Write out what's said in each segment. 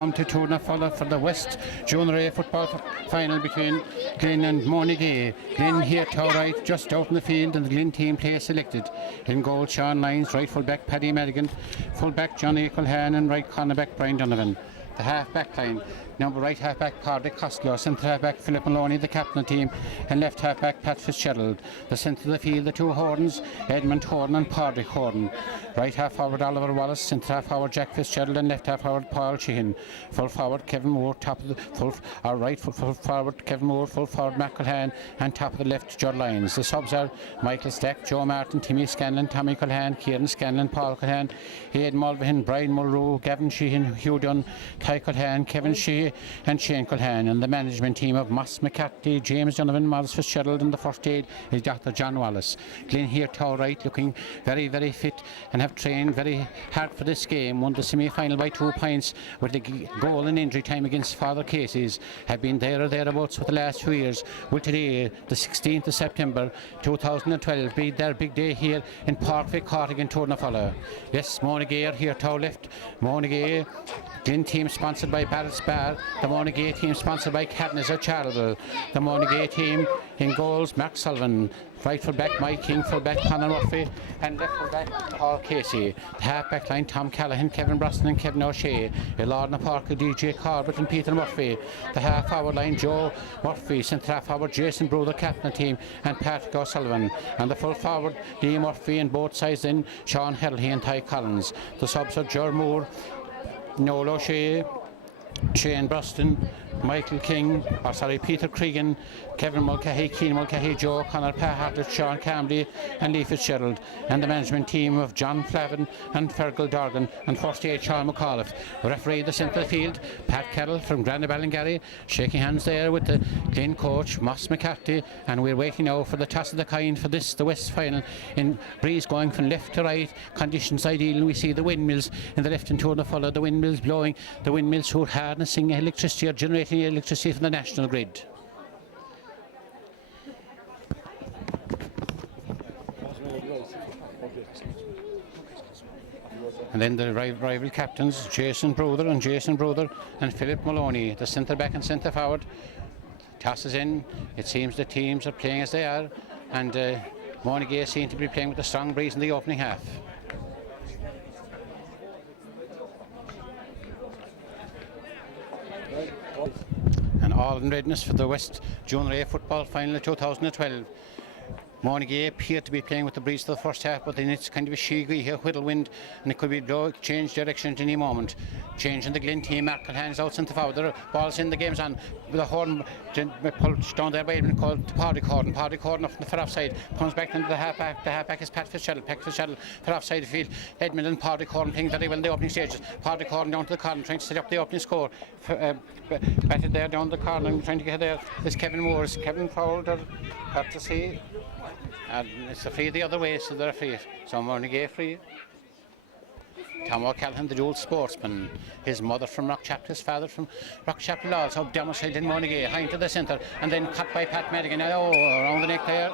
On to Tournafulla for the West Junior A football final between Glin and Monagea. Glin here to our right, just out in the field, and the Glin team player selected. In goal, Sean Lyons, right full back Paddy Madigan, full back Johnny Culhan, and right corner back Brian Donovan. The half back line, number right half back Cardiff Costello, centre half back Philip Maloney, the captain of the team, and left half back Pat Fitzgerald. The centre of the field, the two Hordens, Edmund Horden and Padraig Horden. Right half forward Oliver Wallace, centre half forward Jack Fitzgerald, and left half forward Paul Sheehan. Full forward Kevin Moore, top of the full forward Kevin Moore, full forward Matt Culhan, and top of the left Judd Lyons. The subs are Michael Stack, Joe Martin, Timmy Scanlon, Tommy Culhan, Kieran Scanlon, Paul Culhan, Aidan Mulvihin, Brian Mulroe, Gavin Sheehan, Hugh Dunn, Ty Culhan, Kevin Shea, and Shane Culhan. And the management team of Moss McCarthy, James Donovan, Miles Fitzgerald, and the first aid is Dr. John Wallace. Glyn here to our right, looking very, very fit and have trained very hard for this game. Won the semi-final by 2 points with the goal in injury time against Father Casey's. Have been there or thereabouts for the last 2 years. Will today, the 16th of September 2012, be their big day here in Parkway Court against Tournafulla. Yes, Monagea here to our left. Monagea, Glyn team sponsored by Barrett's Bar. The Monagea team sponsored by Cadney's of Charitable. The Monagea team in goals, Mark Sullivan. Right full back Mike King, full back Conor Murphy, and left full back Paul Casey. The half back line Tom Callahan, Kevin Brosnan, and Kevin O'Shea. Lorna Parker, DJ Corbett, and Peter Murphy. The half forward line Joe Murphy, centre half forward Jason Brew, the captain team, and Patrick O'Sullivan. And the full forward Lee Murphy, and both sides in Sean Helley and Ty Collins. The subs are Ger Moore, Noel O'Shea, Shane Broston, Michael King, Peter Cregan, Kevin Mulcahy, Keane Mulcahy, Joe Connor, Pat Hartlett, Sean Camby, and Lee Fitzgerald. And the management team of John Flavin and Fergal Dorgan, and first aid Sean McAuliffe. Referee the centre field, Pat Carroll from Granda Ballingarry, shaking hands there with the Glyn coach, Moss McCarthy. And we're waiting now for the toss of the kind for this, the West final. In breeze going from left to right, conditions ideal, and we see the windmills in the left and Tournafulla, the windmills blowing, the windmills who are harnessing electricity or generating electricity from the national grid. And then the rival captains, Jason Brother and Philip Maloney, the centre back and centre forward. Tosses in. It seems the teams are playing as they are, and Monagea seem to be playing with a strong breeze in the opening half. And all in readiness for the West Junior A football final of 2012. Monagea appear to be playing with the breeze for the first half, but then it's kind of a shiggy here, whittle wind, and it could be change direction at any moment. Changing the Glyn team, Mark hands out centre forward, the ball's in, the game's on, with a horn pulled down there by Edmund called Padraig Horden up from the far offside, comes back into the half back is Pat Fitzgerald for offside the field. Edmund and Padraig Horden playing very well in the opening stages. Padraig Horden down to the corner, trying to set up the opening score. Batted there down the corner, and trying to get there is Kevin Moore. Is Kevin fouled, or hard to see? And it's a free the other way, so they're free. So Monagea free. Tom O'Callaghan, the dual sportsman, his mother from Rockchapel, his father from Rockchapel also, domiciled in Monagea, high into the centre, and then cut by Pat Madigan. Oh, around the neck there.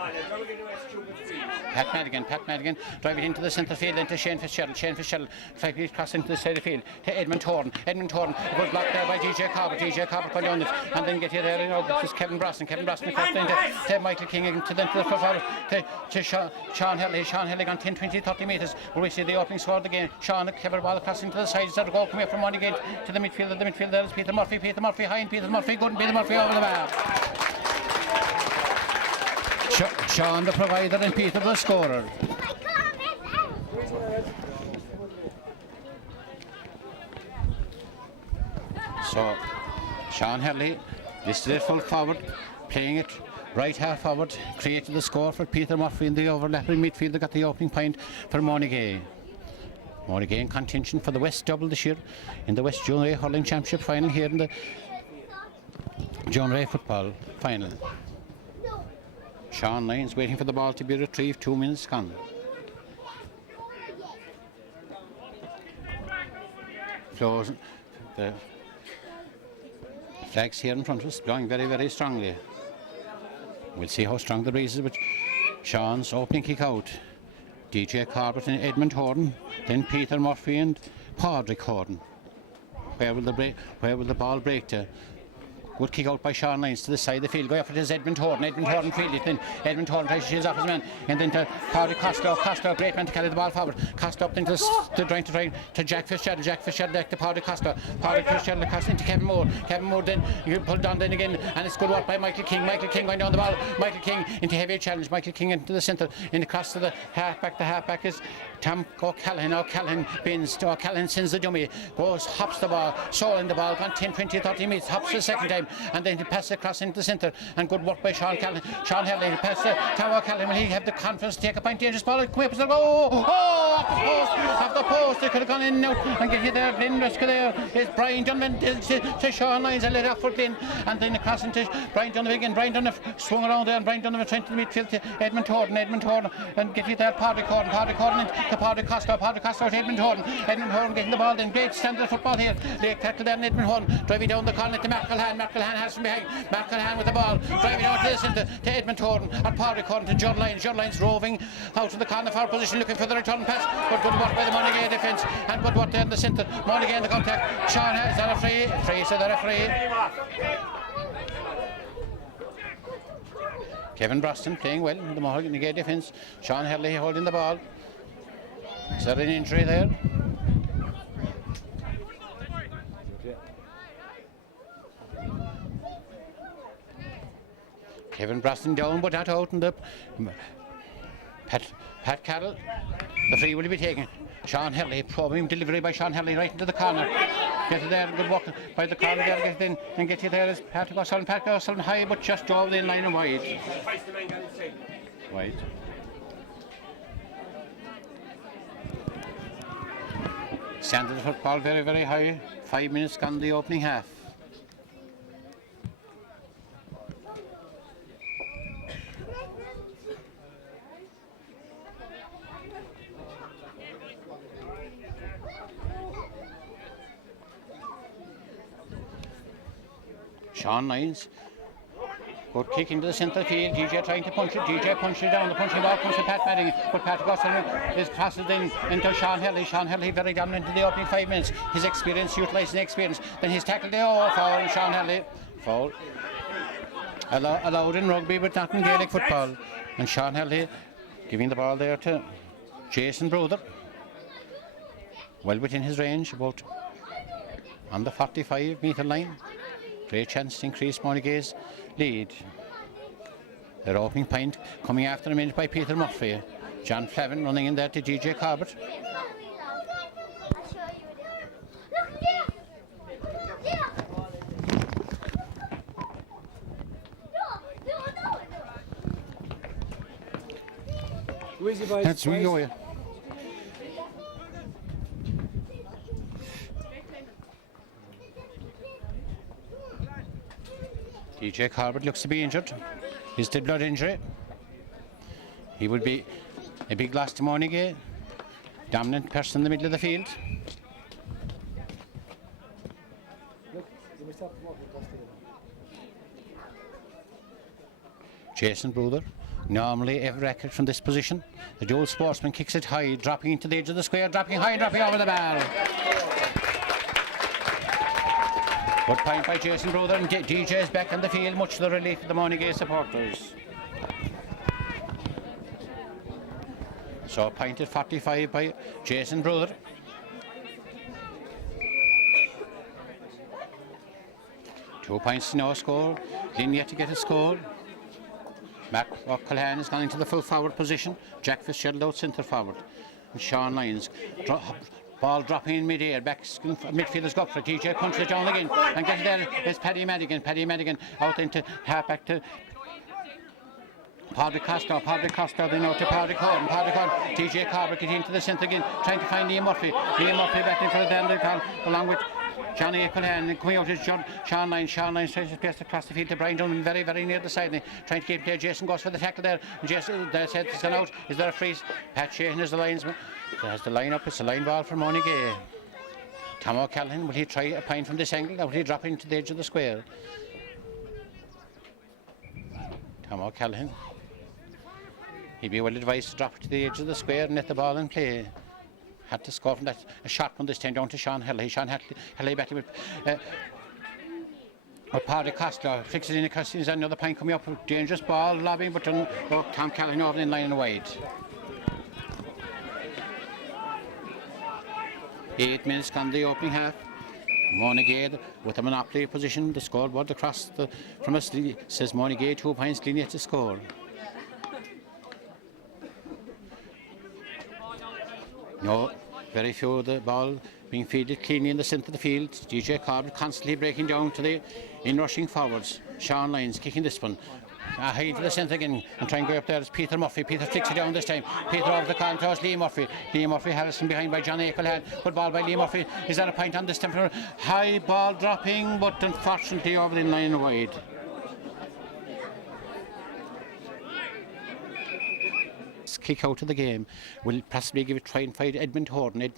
Pat Madigan, drive it into the centre field, into Shane Fitzgerald, slightly cross into the side of the field, to Edmund Horden, it was blocked there by DJ Corbett put on it, and then get here there, this is Kevin Brosnan across into Michael King, into the forward, to Sean Helley gone 10, 20, 30 metres, where we see the opening score of the game. Sean, a clever ball across into the side, is there a goal coming up from Monagea to the midfield there is Peter Murphy high, and Peter Murphy good, and Peter Murphy over the bar. Sean the provider and Peter the scorer. So Sean Helley listed it full forward, playing it right half forward, created the score for Peter Murphy in the overlapping midfield that got the opening point for Monagea. Monagea in contention for the West double this year in the West Junior A Hurling Championship final here in the Junior A football final. Sean Lyons waiting for the ball to be retrieved, 2 minutes gone. Flows, the flags here in front of us blowing very, very strongly. We'll see how strong the breeze is with Sean's opening kick out. DJ Corbett and Edmund Horden, then Peter Murphy and Padraig Horden. Where will the ball break to? Good kick out by Sean Lyons to the side of the field. Go after this Edmund Horton. Edmund Horton field it. Then Edmund Horton tries to chase off his man. And then to Paddy Costa. Costa, great man to carry the ball forward. Costa up into to Jack Fitzgerald. Jack Fitzgerald back to Paddy Costa. Paddy Fitzgerald across into Kevin Moore. Kevin Moore then you pull down then again. And it's good work by Michael King. Michael King going down the ball. Michael King into heavy challenge. Michael King into the centre. In across to the halfback. The halfback is Tom O'Callaghan. O'Callaghan bins. O'Callaghan sends the dummy. Goes, hops the ball. Soling the ball. Gone 10, 20, 30 metres. Hops the second time. And then he passes across into the centre. And good work by Sean Callaghan. Sean Henley passes to Tom O'Callaghan. Will he have the confidence to take a point? Dangerous ball. Come up to the goal. Oh, off the post. Off the post. They could have gone in now. And get you there. Glin rescue there. Is Brian Donovan to Sean Lyons. And let off for Glin. And then across into Brian Donovan again. Brian Donovan swung around there. And Brian Donovan trying to the midfield to Edmund Horton. And get you there. Paddy Horton into Paddy Costa. Paddy Costa to Edmund Horton. Edmund Horton getting the ball then. Great standard football here. They tackle there. Edmund Horton driving down the corner to Marklehan. Marklehan has from behind. Marklehan with the ball. Driving out to the centre to Edmund Horton. And Paddy Horton to John Lyons. John Lyons roving out to the corner for position looking for the return pass. But good work by the Monagea defence. And good work there in the centre. Monagea in the contact. Sean has that a free. Free to the referee. Kevin Broston playing well in the Monagea defence. Sean Hurley holding the ball. Is there an injury there? Kevin Broston down but not out in the Pat Carroll. The free will be taken. Sean Hurley, probing delivery by Sean Hurley right into the corner. Get it there, good work by the corner there, get it in and get it there as Patrick O'Sullivan high but just over the line and wide. Wide. Standard football very, very high. 5 minutes gone the opening half. Sean Lyons, good kick into the centre field. DJ trying to punch it. DJ punches it down. The punching ball comes to Pat Madigan, but Pat Gosselin is passes in into Sean Hurley. Sean Hurley very dominant in the opening 5 minutes. His experience, utilising experience. Then he's tackled the foul. Sean Hurley foul. Allowed in rugby, but not in Gaelic football. And Sean Hurley giving the ball there to Jason Brother. Well within his range, about on the 45-metre line. Great chance to increase Monagea's lead. Their opening point coming after a minute by Peter Murphy. John Flavin running in there to DJ Corbett. That's we go. DJ Corbett looks to be injured. Is the blood injury? He would be a big loss to Monagea. Dominant person in the middle of the field. Jason Brother, normally a record from this position. The dual sportsman kicks it high, dropping into the edge of the square, dropping high, dropping over the bar. Good point by Jason Brother, and DJ is back on the field, much to the relief of the Monagea supporters. So a point at 45 by Jason Brother. Two points to no score. Glin yet to get a score. Mark O'Callaghan has gone into the full forward position. Jack Fitzgerald out centre forward. And Sean Lyons ball dropping in mid-air, back midfielders go up for it. DJ punches it down again and gets there is Paddy Madigan out into half back to Paddy Costa then out to Paddy Corn. DJ Corbett get into the centre again, trying to find Liam Murphy back in for the down along with Johnny O'Callaghan. Coming out is Sean Lyons tries to pass across the field to Brian Dunn, very, very near the sideline, trying to keep there. Jason goes for the tackle there. Jason, that's it, it's gone out. Is there a freeze? Pat Sheehan is the linesman. There's the line up, it's a line ball for Monagea. Tom O'Callaghan, will he try a pint from this angle, or will he drop into the edge of the square? Tom O'Callaghan. He'd be well advised to drop to the edge of the square and let the ball in play. had to score from that. A shot from this time down to Sean Helley. Sean Helley back with Paddy Costa fixes in because there's another point coming up. Dangerous ball, lobbing, but Tom Callahan over in line and wide. 8 minutes gone the opening half. Monagea with a monopoly position. The scoreboard across from us says Monagea 2 points, Glin yet to score. No, very few of the ball being fielded cleanly in the centre of the field. DJ Corbett constantly breaking down to the in-rushing forwards. Sean Lyons kicking this one. High into the centre again and trying to go up there is Peter Murphy. Peter flicks it down this time. Peter over the corner towards Lee Murphy. Lee Murphy Harrison behind by John Akelhead. Good ball by Lee Murphy. Is that a point on this time? High ball dropping, but unfortunately over the line wide. Kick out of the game. Will possibly give it try and find Edmund Horton and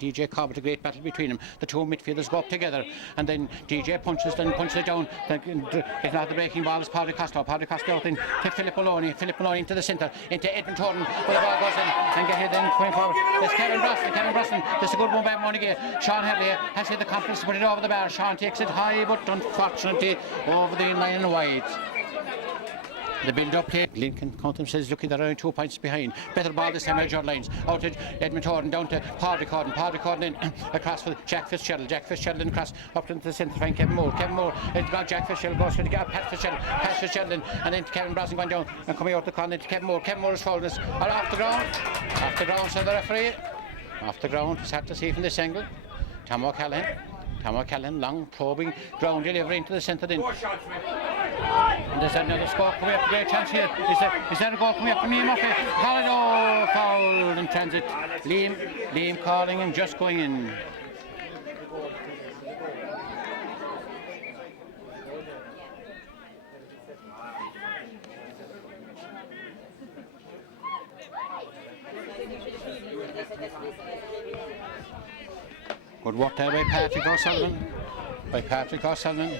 DJ Cobbett. A great battle between them. The two midfielders go up together and then DJ punches it down. It's not the breaking ball is Paddy Costa out in to Philip Maloney into the centre into Edmund Horton where the ball goes in and get it then going forward. There's Kevin Brosnan. There's a good one by Monagea. Sean Helley has had the confidence to put it over the bar. Sean takes it high but unfortunately over the line and wide. The build-up play, Lincoln County says looking at around 2 points behind. Better ball this time by Judd Lyons. Out to Edmund Horton, down to Paddy Corden in across for Jack Fitzgerald in across up into the centre flank. Kevin Moore, it's got Jack Fitzgerald goes for the gap. Pat Fitzgerald in, and then Kevin Brosnan going down and coming out the corner into Kevin Moore is fouled us off the ground, so the referee off the ground. It's hard to see from this angle. Tom O'Callaghan, long probing ground delivery into the centre then. And there's another score coming up, a great chance here. Is there a goal coming up from Liam Murphy? Foul in transit. Liam calling and just going in. Good work there by Patrick O'Sullivan.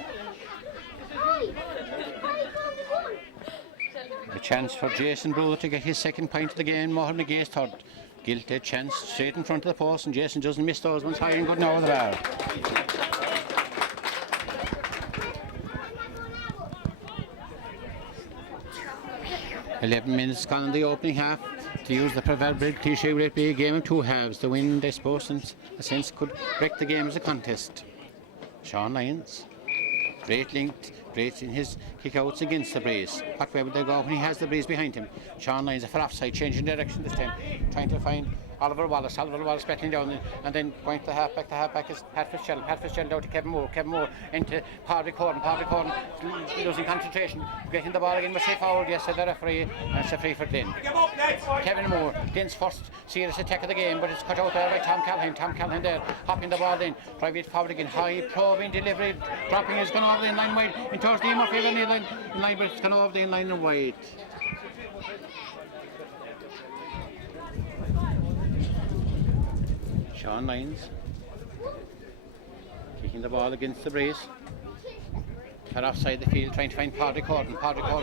A chance for Jason Brewer to get his second point of the game. Mohammed Gates third. Guilty chance straight in front of the post, and Jason doesn't miss those ones high and good now over the bar. $11 minutes gone in the opening half. To use the proverbial cliche, will it be a game of two halves? The wind, I suppose, in a sense, could wreck the game as a contest. Sean Lyons, great in his kick-outs against the breeze. What way would they go when he has the breeze behind him? Sean Lyons for offside, changing direction this time, trying to find Oliver Wallace battling down and then going to the halfback is Pat Fitzgerald out to Kevin Moore into Paddy Corden losing concentration, getting the ball again, was safe foul, yes, said the referee, and it's a free for Glin. Kevin Moore, Glin's first serious attack of the game, but it's cut out there by Tom Callahan there, hopping the ball in, driving it forward again, high probing delivery, dropping is gone over the line wide, in towards the Murphy in line, but it's gone over the line and wide. Sean Lyons kicking the ball against the breeze. They're offside the field trying to find Paddy Corden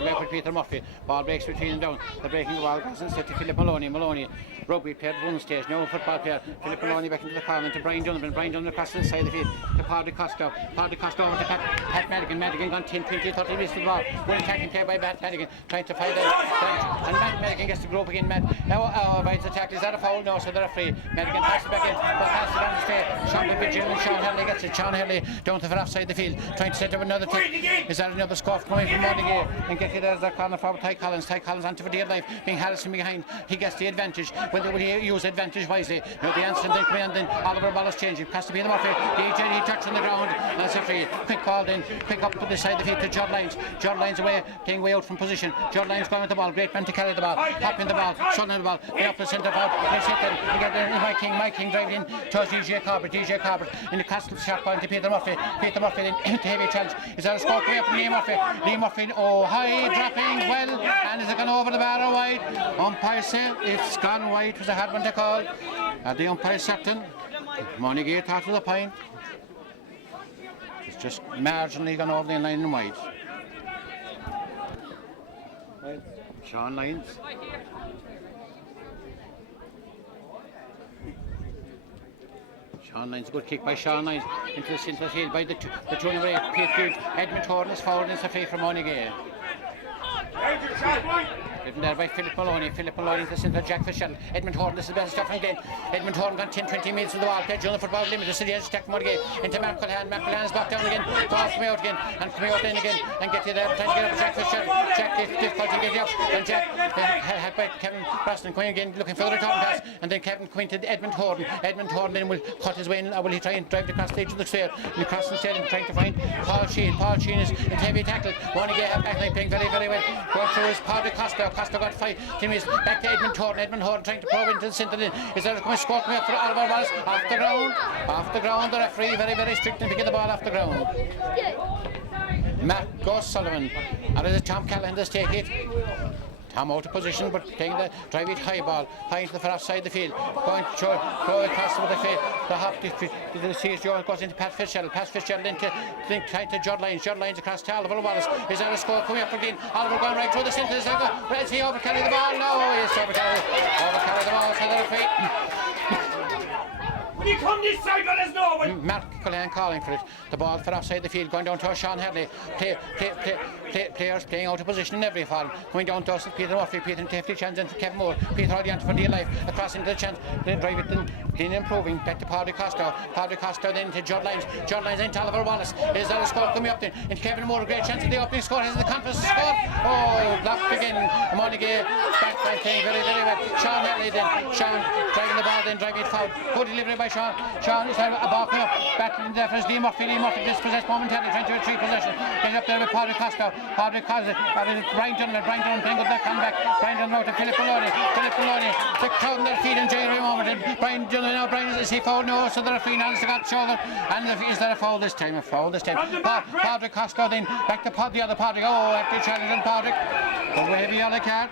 left with Peter Murphy. Ball breaks between them down. They're breaking the ball, goes instead to Philip Maloney. Rugby player at one stage, no football player. Philip Maloney back into the corner to Brian Donovan across the side of the field to Paddy Costa over to Pat Madigan gone 10, 20, 30 minutes to the ball. One attacking player by Pat Madigan trying to find out. And Matt Madigan gets the group again. Now rides the tackle. Is that a foul? No, so they're referee. Madigan passes back in, but passes down the stairs. Sean Vigil, Sean Helley gets it. Sean Helley down to the offside the field, trying to set up another kick. Is that another scuff coming from Monagea and get it as their corner forward? Ty Collins onto for dear life, being Harrison behind. He gets the advantage. Will he use advantage wisely? No, the answer then coming, and then Oliver Wallace changing. Pass to Peter Murphy. He touched on the ground. That's a free. Quick ball then. Quick up to the side of the field to Judd Lyons. Judd Lyons away, playing way out from position. Judd Lyons going with the ball. Great man to carry the ball. Tapping the ball. Sunning the ball. Way up the centre forward. Let's hit them. We get there. My King driving in towards DJ Corbett in the castle shot point to Peter Murphy then into heavy chance. Is that a score way up from Lee Murphy, high dropping well, and is it gone over the bar or wide? Umpire say it's gone wide. It was a hard one to call. The umpire certain. Monagea thought of the point. It's just marginally gone over the line and wide. Sean Lyons. Sean Lyons, a good kick by Sean Lyons into the centre field by the two number 8 Pitfield. Edmund Horton is fouled, and it's a free from Monagea. Driven there by Philip Maloney. Philip Maloney into the centre, Jack Fischel. Edmund Horton, this is the best stuff from Glin. Edmund Horton got 10-20 minutes with the ball. Played Junior Football Limited. City has attacked Monagea into Mark Culhan. Mark Culhan is back down again. Ball coming out again. And coming out then again. And get you there. Trying to get up Jack Fischel. Jack difficulty getting up. And Jack had by Kevin Braston going again looking for the return pass. And then Kevin coming to Edmund Horton. Edmund Horton then will cut his way in. Or will he try and drive across the edge of the square? And across the square and trying to find Paul Sheen. Paul Sheen is in heavy tackle. Monagea have backline playing very, very well. Going through his Padre Costa. Costa got 5 minutes. Back to Edmund Horton. Edmund Horton trying to probe into the centre. Is there a score coming up for Oliver Wallace? Off the ground. Off the ground. The referee very, very strict in picking the ball off the ground. Matt Sullivan. And is it Tom Callahan that's take it? Tom out of position, but playing the drive it high ball, high into the far outside the field. Going to across with the field. The hop the series goes into Pat Fitzgerald. Pat Fitzgerald into tight to Judd Lyons. Judd Lyons across to Oliver Wallace. Is there a score coming up for Glin? Oliver going right through the centre. Is he overcarried the ball? No, he's overcarried the ball. So the referee. When you come this side, let us know. Mark Cullen calling for it. The ball for offside the field, going down to Sean Hadley. Players playing out of position in every form. Going down to us, Peter Murphy. Peter Tefty chance into Kevin Moore. Peter Alliant for dear life. Across into the chance. Then drive it then improving. Back to Padre Costa. Padre Costa then to Judd Lyons. Judd Lyons into Oliver Wallace. Is there a score coming up then? Into Kevin Moore. Great chance at the opening score. Has the confidence to score. Oh, blocked again. Monagea back by playing very, very well. Sean Hadley then. Sean driving the ball then driving it foul. Good delivery by Sean. Sean is a ball coming up. Back in there for Lee Murphy. Lee Murphy dispossessed momentarily, trying to retrieve possession. Getting up there with Padre Costa. Padre Costa. Brian Dunn playing with that comeback. Brian Dunn out to Philip Maloney. Philip Maloney. The crowd on their feet in Jerry moment. And Brian Dunn now. Brian is he fouled? No. So there a free now. It's got shoulder. And is there a foul this time? A foul this time. Padre Costa then back to the other Padre. Oh, active challenge on Padre. Does we have a yellow card?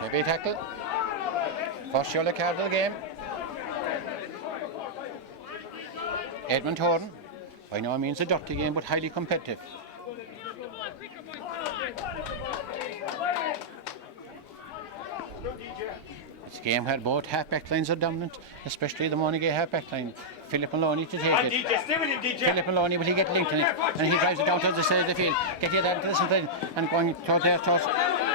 Maybe a tackle. First yellow card of the game. Edmund Horton, by no means a dirty game, but highly competitive. It's a game where both half-back lines are dominant, especially the Monagea half-back line. Philip Maloney to take it. Philip Maloney, will he get linked in it? And he drives it down to the side of the field. Get it down to the centre and going to there towards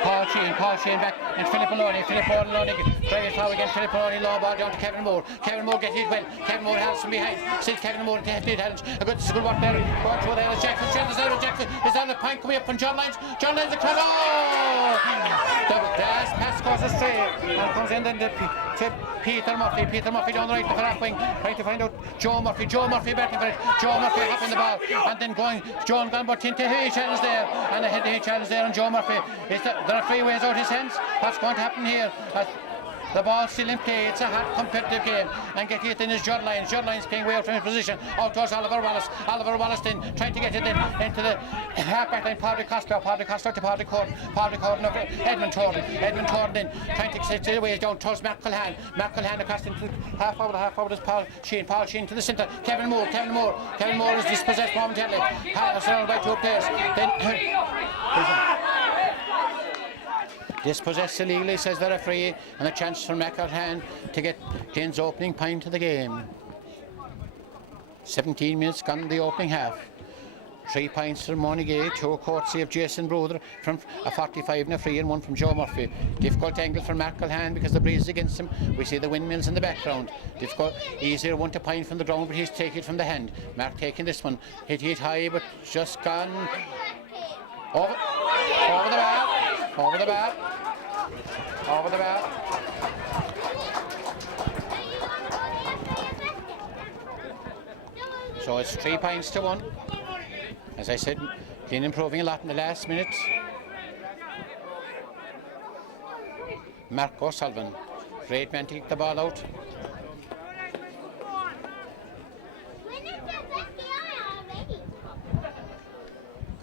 Paul Sheen back and Philip Maloney. Philip Maloney drive it forward again. Philip Maloney low ball down to Kevin Moore. Kevin Moore gets it well. Kevin Moore has from behind. Still Kevin Moore to hefty challenge. This is a good work there. Going through there is Jackson. Is there a point coming up from John Lyons? John Lyons across. Oh! The last pass goes astray. And comes in then to Peter Murphy. Peter Murphy down the right to the left wing. Trying to find out Joe Murphy. Joe Murphy batting for it. Joe Murphy hopping the ball. And then going. John gone but into heavy challenge there. And a heavy challenge there on Joe Murphy. There are 3 ways out his hands. What's going to happen here? The ball's still in play. It's a hot competitive game. And get it in is Judd Lyons. Judd Lyons playing way out from his position. Out towards Oliver Wallace. Oliver Wallace then trying to get it in into the half-back line. Padre Costa to Padre Courton. Padre Courton over Edmund Horton. Edmund Horton then trying to set the way down towards Mark Culhan. Mark Culhan across into half forward is Paul Sheen. Paul Sheen to the centre. Kevin Moore is dispossessed momentarily. Surrounded by 2 players. Then dispossessed illegally, says the referee, and a chance for McCartan to get Glin's opening point of the game. 17 minutes gone in the opening half. 3 points for Monagea, 2 courtesy of Jason Bruder from a 45 and a free and 1 from Joe Murphy. Difficult angle for Mark Culhan because the breeze is against him. We see the windmills in the background. Difficult, easier one to point from the ground, but he's taking it from the hand. Mark taking this one, hit high, but just gone over the bar. So it's 3 points to 1. As I said, Glin improving a lot in the last minute. Mark Sullivan, great man to kick the ball out.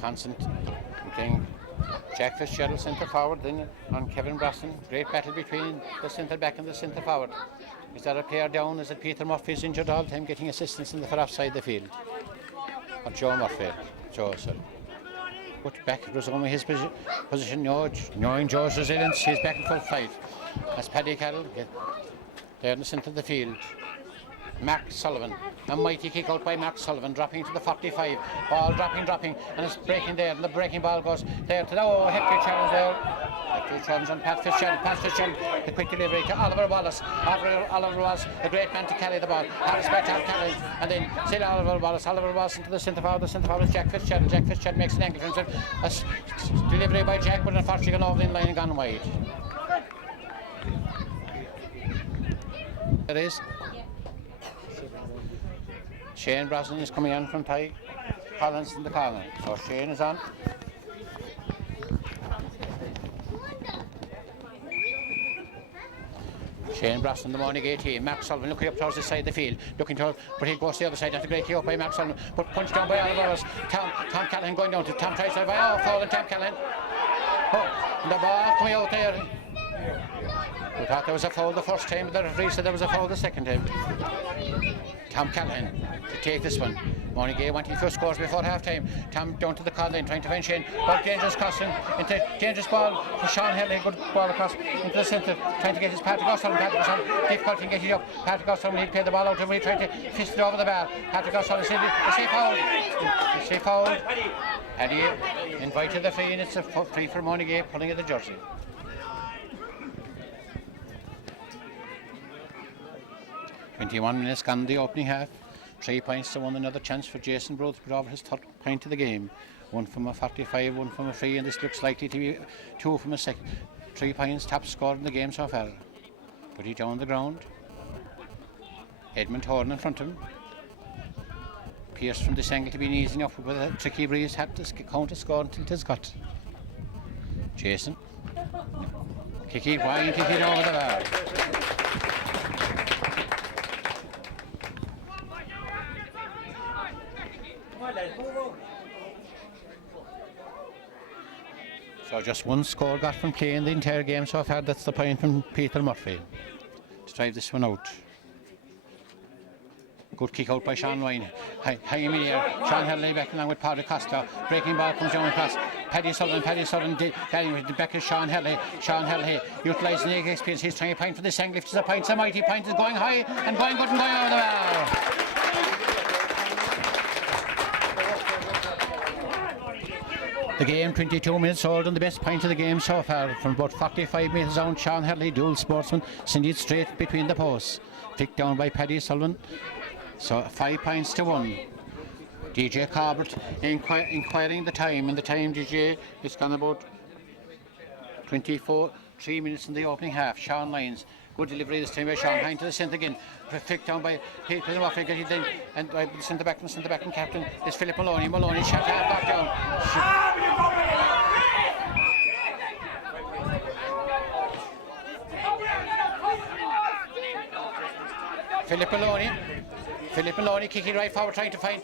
Constant playing Jack Fitzgerald centre forward, then on Kevin Braston. Great battle between the centre back and the centre forward. Is there a player down? Is it Peter Murphy is injured all the time, getting assistance in the far offside the field? Or Joe Murphy? Joe, sorry. But back resuming his position, knowing Joe's resilience, he's back in full fight. That's Paddy Carroll. There in the centre of the field. Mark Sullivan. A mighty kick out by Mark Sullivan, dropping to the 45. Ball dropping, and it's breaking there. And the breaking ball goes there to the hefty challenge there. Hefty challenge on Pat Fitzgerald. The quick delivery to Oliver Wallace. Oliver Wallace, a great man to carry the ball. Harris by Tom Callan, and then still Oliver Wallace into the centre forward. The centre forward is Jack Fitzgerald. Jack Fitzgerald makes an angle for himself. A delivery by Jack, but unfortunately gone over the line and gone wide. There is. Shane Brosnan is coming on from Ty Collins in the corner. So Shane is on. Shane Brosnan, the Monagea team. Mark Sullivan looking up towards the side of the field, but he goes to the other side. That's a great kick up by Mark Sullivan, but punched down by Oliver Wallace. Tom Callan going down to Tom tries to fall on Tom Callan. And the ball coming out there. We thought there was a foul the first time, but the referee said there was a foul the second time. Tom Callan to take this one. Monagea wanting a few scores before half time. Tom down to the corner line trying to find Shane. Ball dangerous crossing into dangerous ball for Sean Henley. Good ball across into the centre. Trying to get his Patrick O'Sullivan. Difficult in getting it up. Patrick O'Sullivan, he played the ball out and he tried to fist it over the bar. Patrick O'Sullivan said, a safe foul. And he invited the free, and it's a free for Monagea pulling at the jersey. "21 minutes gone the opening half. 3 points to 1. Another chance for Jason Bro to put over his third point of the game. 1 from a 45, 1 from a free, and this looks likely to be 2 from a second. 3 points, top score in the game so far. Put it down on the ground. Edmund Horn in front of him. Pierce from this angle to be easy enough, with a tricky breeze had to count a score until it is got. Jason. Kick it wide, kick it over the bar. So just 1 score got from Clay in the entire game so far. That's the point from Peter Murphy to drive this one out. Good kick out by Sean Wine. High in the air. Sean Henley back along with Paddy Costa. Breaking ball comes down across. Paddy Sullivan carrying with the back of Sean Henley. Sean Henley utilising the experience. He's trying to point for this angle. If it's a point, it's a mighty point. It's going high and going good and going over the bar. The game 22 minutes old, and the best point of the game so far from about 45 metres down. Sean Hurley, dual sportsman, sent it straight between the posts. Flicked down by Paddy Sullivan. So 5 points to 1. DJ Corbett inquiring the time, and the time DJ is gone about 3 minutes in the opening half. Sean Lyons. Good delivery this time by Sean. High to the centre again. Flicked down by Peter Murphy. And the centre back and captain is Philip Maloney. Maloney shot half back down. Philip Maloney kicking right forward, trying to find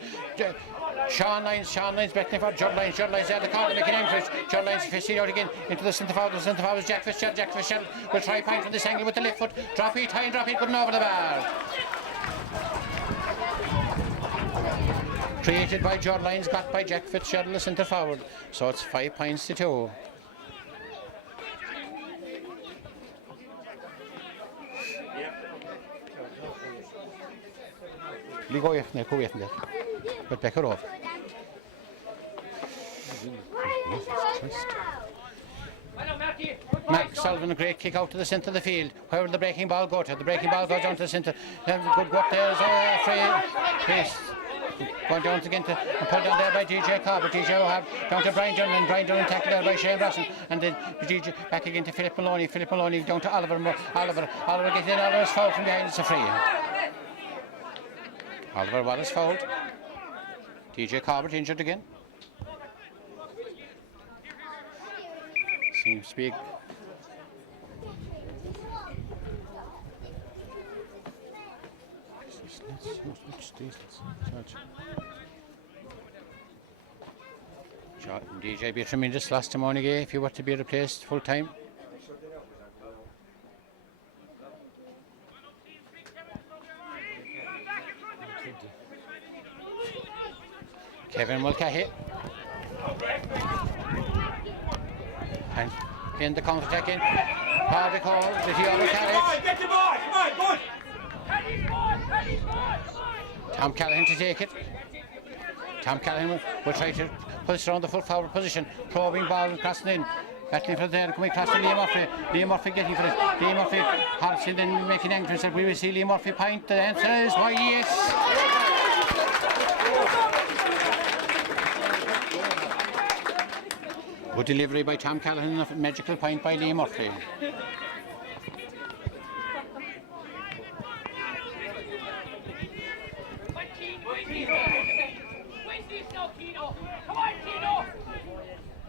Sean Lyons backing for Judd Lyons there the corner making entries. Judd Lyons fisting out again into the centre forward. The centre forward is Jack Fitzgerald will try point from this angle with the left foot. Drop it high and drop it good and over the bar. Created by Judd Lyons, got by Jack Fitzgerald, the centre forward. So it's 5 points to 2. Vi går efter det. But back her off. Mark Sullivan, a great kick out to the centre of the field. Where will the breaking ball go to? The breaking ball goes down to the centre. Good work there is free. Going down again and pulled down there by DJ Corbett. DJ O'Hare down to Brian Dunn. Brian Dunn tackled there by Shane Brosnan. And then DJ back again to Philip Maloney. Philip Maloney down to Oliver gets in. Oliver's foul from behind. It's a free. Oliver Wallace fouled. DJ Corbett injured again. Seems to be DJ be a tremendous loss to Monagea if you were to be replaced full time. Kevin Mulcahy. And in the counter attack in. Paddy Cole, did he overcarry it? Get the ball, come on, good. Tom Callahan to take it. Tom Callahan will try to put it around the full forward position. Probing ball and crossing in. Battling for there, coming across to Liam Murphy. Liam Murphy getting for it. Liam Murphy, Harrison then making entrance. We will see Liam Murphy point. The answer is why yes. Good delivery by Tom Callahan, a magical point by Liam Murphy.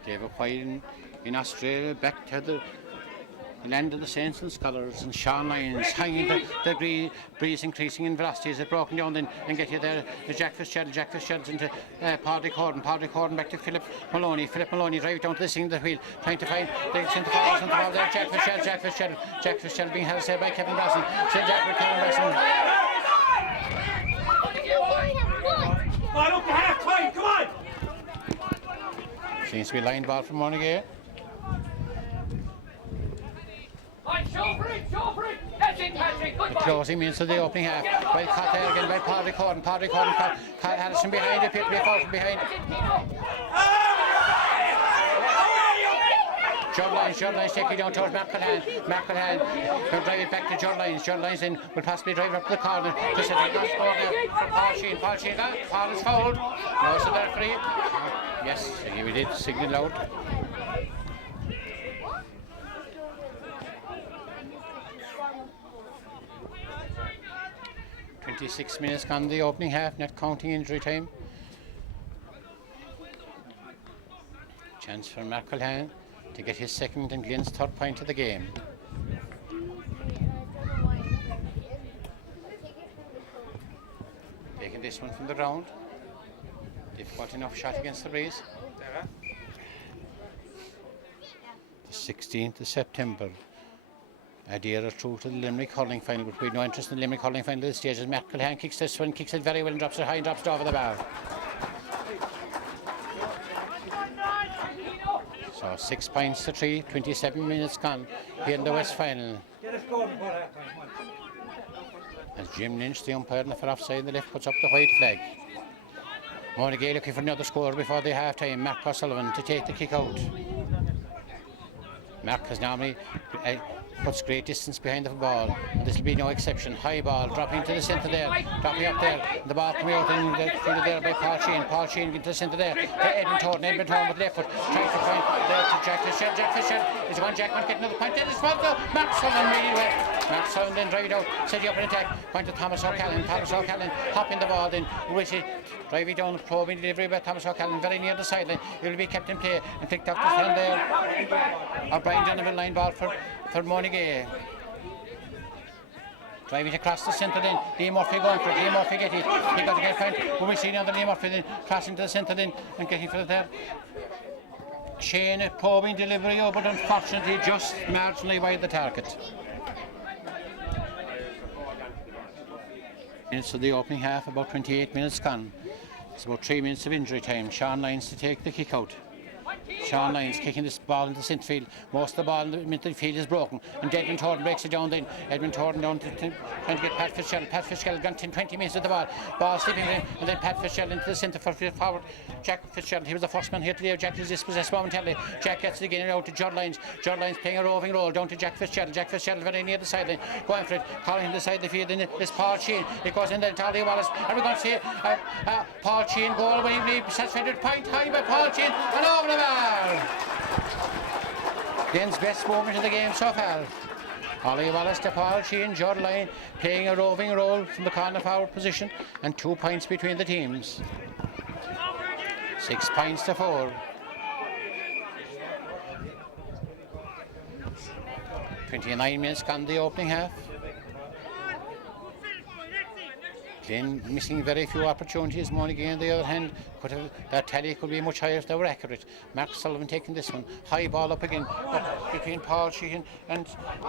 David White in Australia, back to the land of the Saints and Scholars, and Sean Lyons hanging the breeze increasing in velocity as it broken down then and get you there. Jack Fitzgerald into Paddy Corden back to Philip Maloney drive down to the single wheel trying to find the centre forward there. Jack Fitzgerald being held by Kevin Brasson. Come on, up to half time, come on. Seems to be line ball from Monagea. The closing minutes of the opening half. Well caught there again by Paddy Corden. Kyle Harrison behind, appear to be a from behind. Judd Lyons taking it down towards McElhan. Will drive it back to Judd Lyons. Judd Lyons then will possibly drive up the corner to set it across for Paul Sheen. Paul is fouled. No, so there free. Yes, we did signal out. .26 minutes gone the opening half, not counting injury time. Chance for McElhan to get his second and Glin's third point of the game. Taking this one from the ground. Difficult enough shot against the breeze. The 16th of September. Adira through to the Limerick hurling final, but we have no interest in the Limerick hurling final at this stage as McElhan kicks this one, kicks it very well and drops it high and drops it over the bar. So 6 points to 3, 27 minutes gone here in the West final. As Jim Lynch, the umpire in the far offside in the left, puts up the white flag. Monagea looking for another score before the half time. Mark O'Sullivan to take the kick out. Mark has normally puts great distance behind the ball, and this will be no exception. High ball dropping to the centre there, dropping up there, the ball coming out and fielded there by Paul Sheen into the centre there to Edmund Thornton with left foot trying to find there to Jack Fitzgerald is one. Jack might get another point there as well though. Mark Sullivan really well. Mark Sullivan then drive it out, set you up in attack, point to Thomas O'Callaghan hopping the ball then Wishy drive it down, probing delivery by Thomas O'Callaghan very near the sideline. It will be kept in play and picked up the stand there. O'Brien Donovan line ball for Monagea. Driving across the centre then. Liam Murphy going for it. Liam Murphy get it. He got to get found. But we see now the Liam Murphy then crossing to the centre then and getting for it there. Shane probing delivery, but unfortunately just marginally wide the target. Minutes of the opening half, about 28 minutes gone. It's about 3 minutes of injury time. Sean Lyons to take the kick out. Sean Lyons kicking this ball into the centre field. Most of the ball in the midfield is broken, and Edmund Thornton breaks it down then. Edmund Thornton down to trying to get Pat Fitzgerald. Pat Fitzgerald gone 10-20 minutes with the ball slipping in, and then Pat Fitzgerald into the centre for forward. Jack Fitzgerald, he was the first man here today. Jack is dispossessed momentarily. Jack gets it again out to Judd Lyons. Judd Lyons playing a roving roll down to Jack Fitzgerald. Jack Fitzgerald very near the sideline, going for it, calling him the side of the field. Then it's Paul Sheen. It goes in there to Daly Wallace, and we're going to see Paul Sheen goal when he satisfied point high by Paul Sheen and over the bar. Glen's best moment of the game so far. Ollie Wallace to Paul Sheen, Judd Lyons playing a roving role from the corner forward position, and 2 points between the teams. 6 points to 4. 29 minutes gone the opening half. Glin missing very few opportunities. Monagea on the other hand, their tally could be much higher if they were accurate. Mark Sullivan taking this one. High ball up again, up between Paul Sheehan and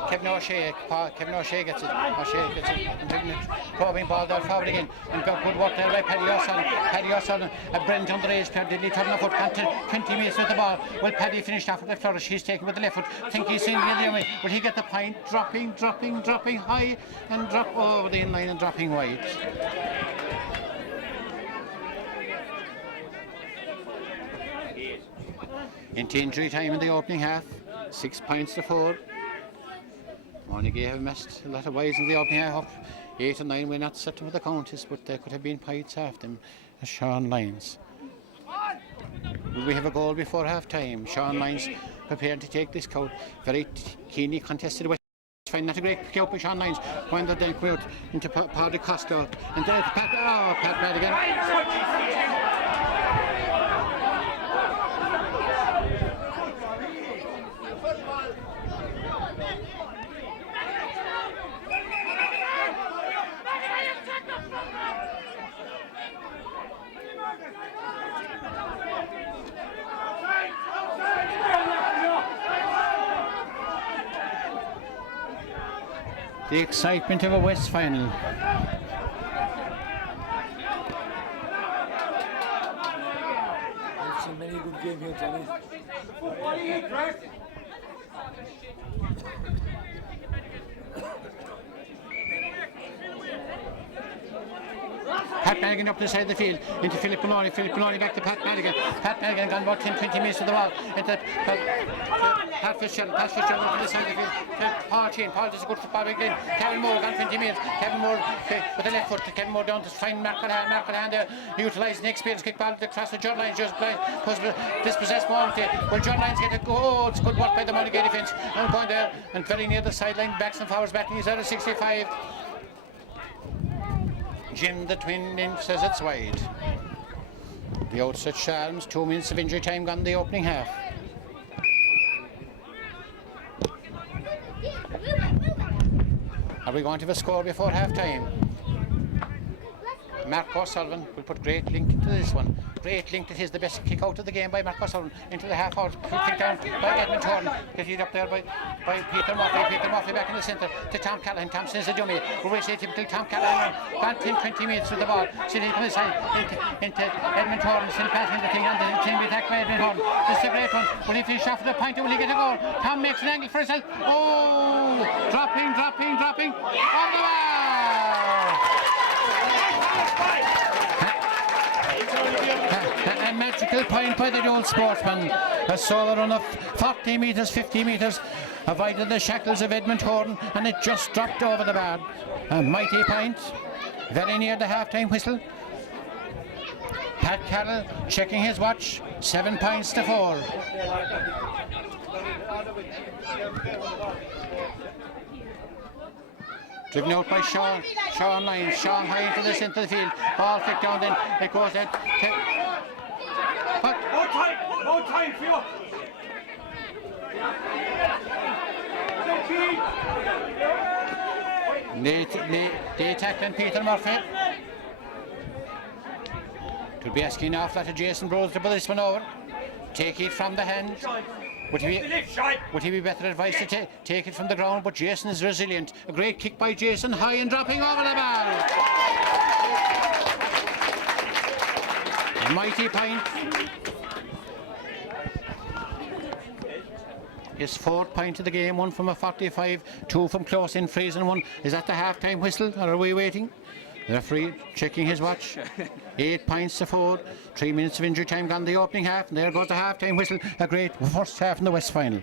Kevin O'Shea. Kevin O'Shea gets it. O'Shea gets it. And taking it. Probing ball down forward again. And got good work there by Paddy O'Sullivan. Paddy O'Sullivan, a brilliant underage player. Did he turn the foot? Got to 20 metres with the ball. Well, Paddy finished off with the flourish. He's taken with the left foot. Think he's seeing the other way. Will he get the point? Dropping high and drop over the inline and dropping wide. Into injury time in the opening half, 6 points to 4. Monagea have missed a lot of wides in the opening half. Up 8 and 9 were not certain with the countess, but there could have been points after them as Sean Lyons. We have a goal before half time. Sean Lyons prepared to take this count. Very keenly contested with. Find not a great kick out by Sean Lyons. When they're then out into Paddy Costa and then Pat Madigan. The excitement of a West final. I've seen many good games here, Johnny. Pat Madigan up the side of the field into Philip Maloney. Philip Maloney back to Pat Madigan. Pat Madigan gone about 10-20 metres to the ball. Into Pat Fitzgerald. Pat Fitzgerald up to the side of the field. Paul Chain. Paul does a good football again. Kevin Moore gone 20 metres. Kevin Moore with the left foot. Kevin Moore down to find Marklehan there. Utilising the experience kick ball across the John Lyons. Just dispossessed Monagea. Well, John Lyons get a goal. It's good work by the Monagea defence. And going there and very near the sideline. Backs and forwards batting. He's out of 65. Jim the twin in says it's wide. The outstretched arms, 2 minutes of injury time gone in the opening half. Are we going to have a score before half time? Mark O'Sullivan will put great link into this one. Great link that is the best kick out of the game by Mark O'Sullivan into the half out. Kick down by Edmund Horn. Get it up there by Peter Murphy. Peter Murphy back in the centre to Tom Callahan. Thompson is a dummy. We say typical Tom Callahan. Gone 10-20 metres with the ball. Sitting to the side into Edmund Horn. Still passing the thing on the team attack by Edmund Horn. This is a great one. Will he finish off with a point or will he get a goal? Tom makes an angle for himself. Oh! Dropping. On the bar! A magical point by the old sportsman. A solo run of 40 metres, 50 metres, avoided the shackles of Edmund Horton, and it just dropped over the bar. A mighty point, very near the half-time whistle. Pat Carroll checking his watch, 7 points to 4. Driven out by Sean Lyons. Sean high into the centre of the field. Ball flicked down, then it goes then. No time for you. They tackling Peter Murphy. To be asking off that of Jason Bros to put this one over. Take it from the hand. Would he be better advised to take it from the ground? But Jason is resilient. A great kick by Jason, high and dropping over the ball. A mighty point. His 4th point of the game, 1 from a 45, 2 from close in freeze, and 1 is at the half-time whistle. Or are we waiting? The referee checking his watch. 8 points to 4. 3 minutes of injury time gone the opening half, and there goes the half-time whistle. A great first half in the West final.